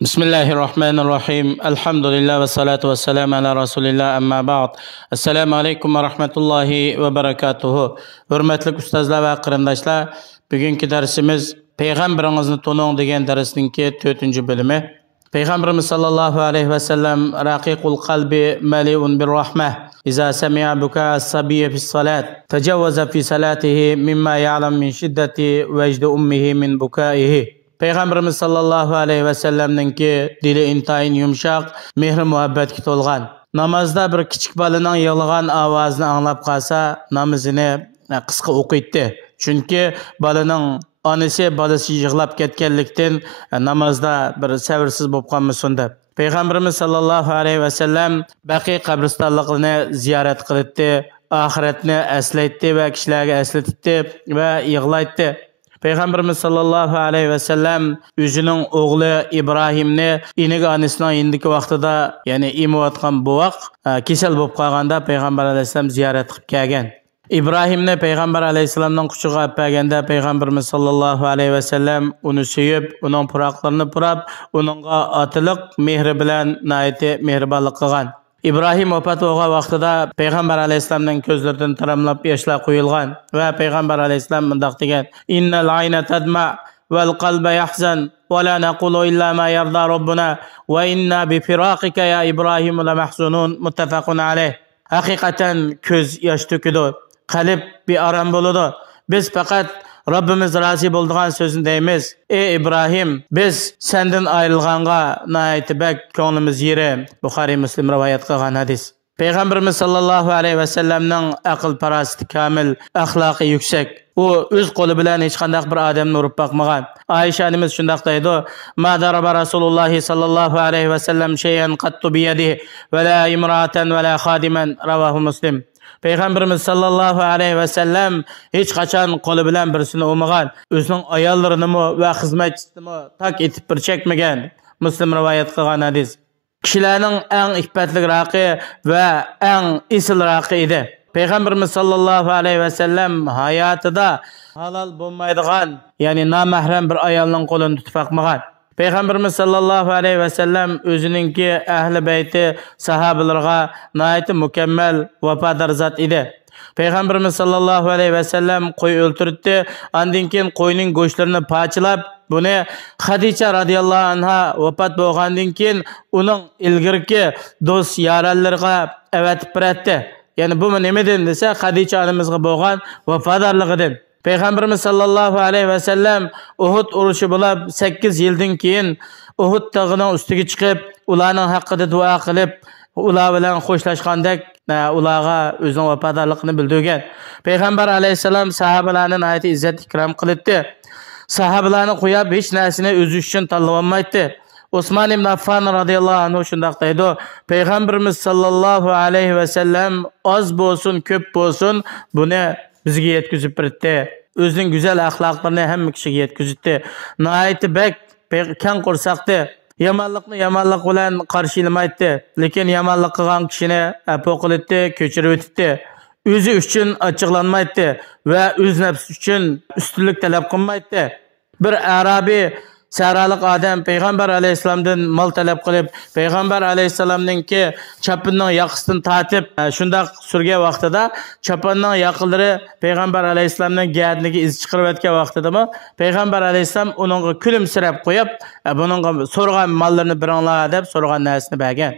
Bismillahirrahmanirrahim. Elhamdülillah ve salatu ve selamu ala Resulillah amma ba'd. Assalamu alaikum ve rahmetullahi ve berekatuhu. Hürmetli ustazlar ve kırındaşlar, bugünkü dersimiz Peygamberimizni to'ning degan darsninki 4. bölümü. Peygamberimiz sallallahu aleyhi ve sellem raqiqul qalbi mali'un bir rahmeh. İza semi'a buka'a as-sabiyye fi's salat, tecavvaza fi salatihi mimma ya'lam min şiddeti vecdi ummihi min bukaihi. Peygamberimiz sallallahu aleyhi ve sellemninki dili intayin yumshaq, mehr muhabbatga to'lgan. Namazda bir kichik bolaning yig'lagan ovozini anglab qolsa, namozini qisqa o'qiydi. Chunki bolaning onasi bolasi yig'lab ketganlikdan namozda bir sabrsiz bo'lib qolmasin deb. Peygamberimiz sallallahu aleyhi ve sellem Baqi qabristonligini ziyorat qildi, oxiratni eslaydi va kishilarga eslatdi va yig'laydi. Peygamberimiz sallallahu aleyhi ve sellem o'zining o'g'li İbrahimni iniga onasining yindiki vaqtida, ya'ni imayotgan buvoq kasal bo'lib qolganda Peygamber aleyhisselam ziyorat qilib kelgan. İbrahimni Peygamber aleyhisselamning quchog'iga olib kelganda Peygamberimiz sallallahu aleyhi ve sellem uni suyib, uning puroqlarini purab, uningga otiliq mehri bilan nihoyatda mehribonlik qilgan. İbrahim vafot bo'lgan vaqtida Peygamber aleyhisselamning ko'zlaridan taramlab yoshlar quyilgan va Peygamber aleyhisselam bundoq degan: "Innal ayna tadma vel qalba yahzan ve la naqulu illa ma yarda robbuna ve inna bi firaqika ya İbrahim la mahzunun." Muttafaqun aleyh. Haqiqatan ko'z yosh to'kidi, qalb bearam bo'ladi. Biz faqat Rabbimiz razı bo'ldigan so'zni deymiz. Ey İbrahim, biz senden ayrılganga nayeti bek ko'nglimiz yeri. Buxoriy Muslim rivoyat qilgan hadis. Peygamberimiz sallallahu aleyhi ve sellemning aql parasiti kamil, axloqi yuksak. U o'z qo'li bilan hech qanday bir odamni urib boqmagan. Ayşe annemiz shundoq deydi: "Ma daraba Rasululloh sallallahu aleyhi ve sellem shay'an qattu bi yadihi ve la imra'atan ve la khadiman." Ravahu Muslim. Peygamberimiz sallallahu aleyhi ve sellem hiç qachon qo'li bilan birisini o'magan, o'zining ayollarini va xizmatchisini tak etib bir chekmagan. Muslim rivoyat qilgan hadis. Kishilarning eng iffatli raqi va eng isil raqi edi. Peygamberimiz sallallahu aleyhi ve sellem hayotida halal bo'lmaydigan, ya'ni namahram bir ayolning qo'lini tutib boqmagan. Peygamberimiz sallallahu aleyhi ve sellem o'zininki ahli beyti sahabalarga nayeti mükemmel vafodar zat edi. Peygamberimiz sallallahu aleyhi ve sellem qo'y o'ltirdi, ondan keyin qo'yning go'shtlarini parchalab, buni Xadicha radhiyallohu anha vafot bo'lgandan keyin uning ilgirki do'st yaranlarga avatib berdi. Yani bu nimadan desa, Xadicha onamizga bo'lgan vafodorligidan. Peygamberimiz sallallahu aleyhi ve sellem Uhud urushi bo'lib 8 yildan keyin Uhud tog'ining ustiga chiqib, ularning haqqida duo qilib, ular bilan xo'shlashgandek ularga o'zining vafodorligini bildirgan. Peygamber aleyhisselam sahabalarni nihoyat izzat ikrom qildi. Sahabalarni qo'yib hech narsani o'zi uchun tanlab olmaydi. Osman ibn Affan radhiyallohu anhu shundoq deydi: Peygamberimiz sallallahu aleyhi ve sellem az bo'lsin, ko'p bo'lsin, buni bizga yetkazib berdi. O'zining go'zal axloqlarini hamma kishiga yetkazdi. Nihoyat bek kang qo'rsaqdi. Yomonlikni yomonlik bilan qarshilamaydi, lekin yomonlik qilgan kishini afo qildi, ko'chirib o'tdi. O'zi uchun ochiqlanmaydi va o'z nafsi uchun ustunlik talab qilmaydi. Bir arabiy saraliq odam Peygamber aleyhisselamdan mal talab qilib, Peygamber aleyhisselamninki chapinning yoqasidan tatib, shundoq surgan vaqtida chapinning yoqilari Peygamber aleyhisselamning gardiniga iz chiqarib o'tgan vaqtidami, Peygamber aleyhisselam uningga kulimsirab qo'yib, buningga so'rgan mollarini biringlar deb so'rgan narsani bergan.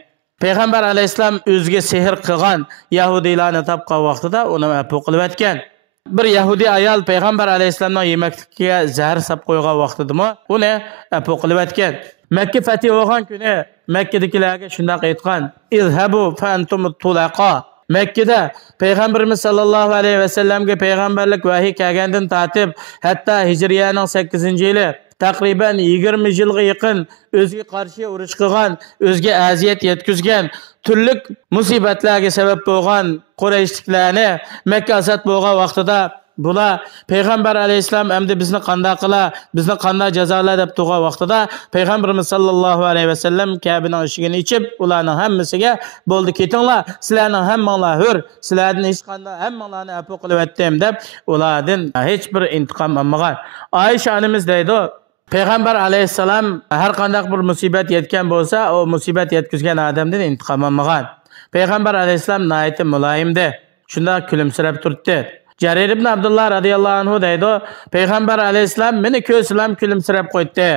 Peygamber aleyhisselam o'ziga sehr qilgan yahudiylarni topgan vaqtida uni afo qilib o'tgan. Bir Yahudi ayol Peygamber aleyhisselamning yemekligiga zahar sap qo'ygan vaqtidami, uni afo qilib o'tgan. Makka fath bo'lgan kuni Makkadagilarga shunday aytgan: "İzhabu fa antum tulaqa." Makkada Peygamberimiz sallallahu aleyhi ve sellemga peygamberlik vahiy kelgandan tartib, hatta Hijriyaning 8-yili takriben 20 yılga yaqin o'ziga qarshi urush qilgan, o'ziga aziyat yetkazgan, turli musibatlarga sabab bo'lgan Qurayshliklarni Makka asad bo'lgan vaqtida Bular Peygamber aleyhisselam endi bizni qanday qila, bizni qanday jazolar deb turgan vaqtida Peygamberimiz sallallohu alayhi va sallam Kabening eshigini ichib, ularning hammasiga bo'ldi ketinglar, sizlarning hammanglar hur, sizlardan hech qanday hammanglarni afu qilib etdim deb ulardan hech bir intiqom olmagan. Oysha onamiz deydi, Peygamber aleyhisselam her qanday bir musibat yetgan bo'lsa, o musibat yetkazgan odamdan intiqom olmagan. Peygamber aleyhisselam nayeti muloyimdi. Shunda kulimsirab turibdi. Jarir ibn Abdullah radıyallahu anhu deydi, Peygamber aleyhisselam meni ko'rsalam kulimsirab qo'ydi.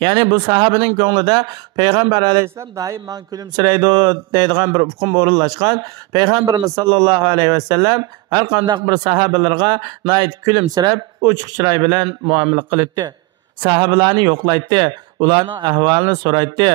Ya'ni bu sahabening ko'nglida Peygamber aleyhisselam doim men kulimsiraydi deydigan bir hukm o'rinlashgan. Peygamberimiz sallallohu alayhi va sallam har qanday bir sahabalarga nayet kulimsirab, ochiq chiroy bilan muomala qildi. Sahabalarni yo'qlaydi, ularning ahvolini so'raydi.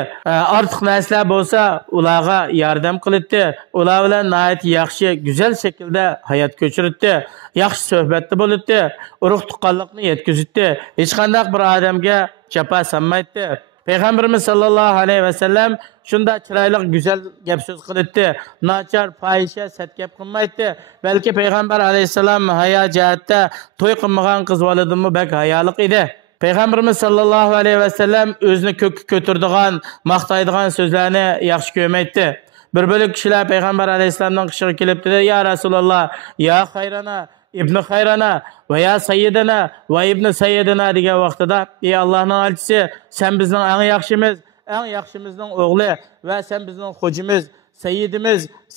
Ortiq narsalar bo'lsa, ularga yordam qildi. Ular bilan nayet yaxshi, go'zal shaklda hayot kechirdi. Yaxshi suhbatda bo'ldi. Urug' tuqqanlikni yetkazdi. Hech qanday bir odamga jafo sanmaydi. Peygamberimiz sallallohu alayhi va sallam shunda chiroyli go'zal gap so'z qildi. Nachar, fohisha, sat gap qilmaydi. Balki Peygamber alayhisalom hayo jihatda to'y qilmagan qiz validimmi bak hayoliq edi. Peygamberimiz sallallohu alayhi va sallam o'zini ko'kka ko'taradigan, maqtaydigan so'zlarni yaxshi ko'rmaydi. Bir bo'lik kishilar Peygamber aleyhisselamdan qishig'i kelibdi, ya Rasululloh, ya Hayrana, ibn Hayrana va ya Sayyidina va ibn Sayyidina degan vaqtida, ey Allohning elchisi, sen bizning eng yaxshimizning o'g'li va sen bizning xo'jimiz,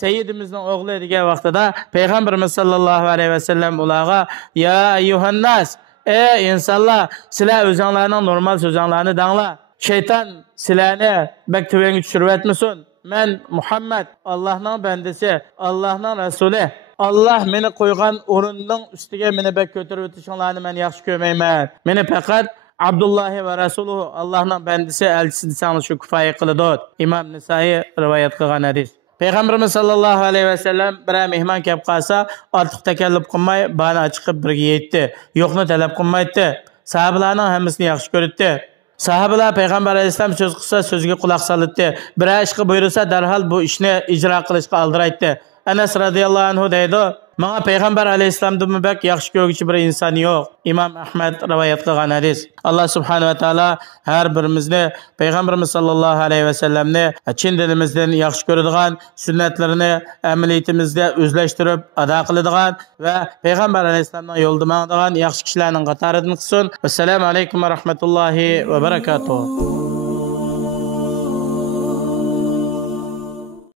sayyidimizning o'g'li degan vaqtida Peygamberimiz sallallohu alayhi va sallam ularga, ya ayyuhan nas, ey insonlar, sizlar o'zinglarning normal so'zinglarni danglar. Shayton sizlarni bak tuvanga tushirib etmasin. Men Muhammad, Allohning bandasi, Allohning rasuli. Allah meni qo'ygan o'rinning ustiga meni bak ko'tarib o'tishinglarni men yaxshi ko'rmayman. Meni faqat Abdulloh va rasuluhu, Allohning bandasi, elchisi desangiz shu kifoya qiladi. Imom Nisoiy rivoyat qilgan hadis. Peygamberimiz sallallohu alayhi va sallam bir mehmon kelib qolsa, ortiq takalluf qilmay, bana chiqib birga yetdi. Yo'qni talab qilmaydi. Sahabalarning hammasini yaxshi ko'rdi. Sahabalar Peygamber aleyhisselam söz qilsa so'ziga quloq soldi. Bir ishga buyursa darhol bu ishni ijro qilishga aldiraydi. Anas radıyallahu anhu deydi, "Menga Peygamber aleyhisselamdan bak yaxshi ko'rguchi bir inson yo'q." İmam Ahmed rivoyat qilgan hadis. Allah subhanahu va taolo har birimizni Peygamberimiz sallallohu alayhi va sallamni chin dilimizdan yaxshi ko'radigan, sunnatlarini amaliyatimizda o'zlashtirib ado qiladigan va Peygamber aleyhisselamning yo'lida mangadigan yaxshi kishilarning qatoridan qilsin. Assalomu alaykum va rahmatullohi va barakatuh.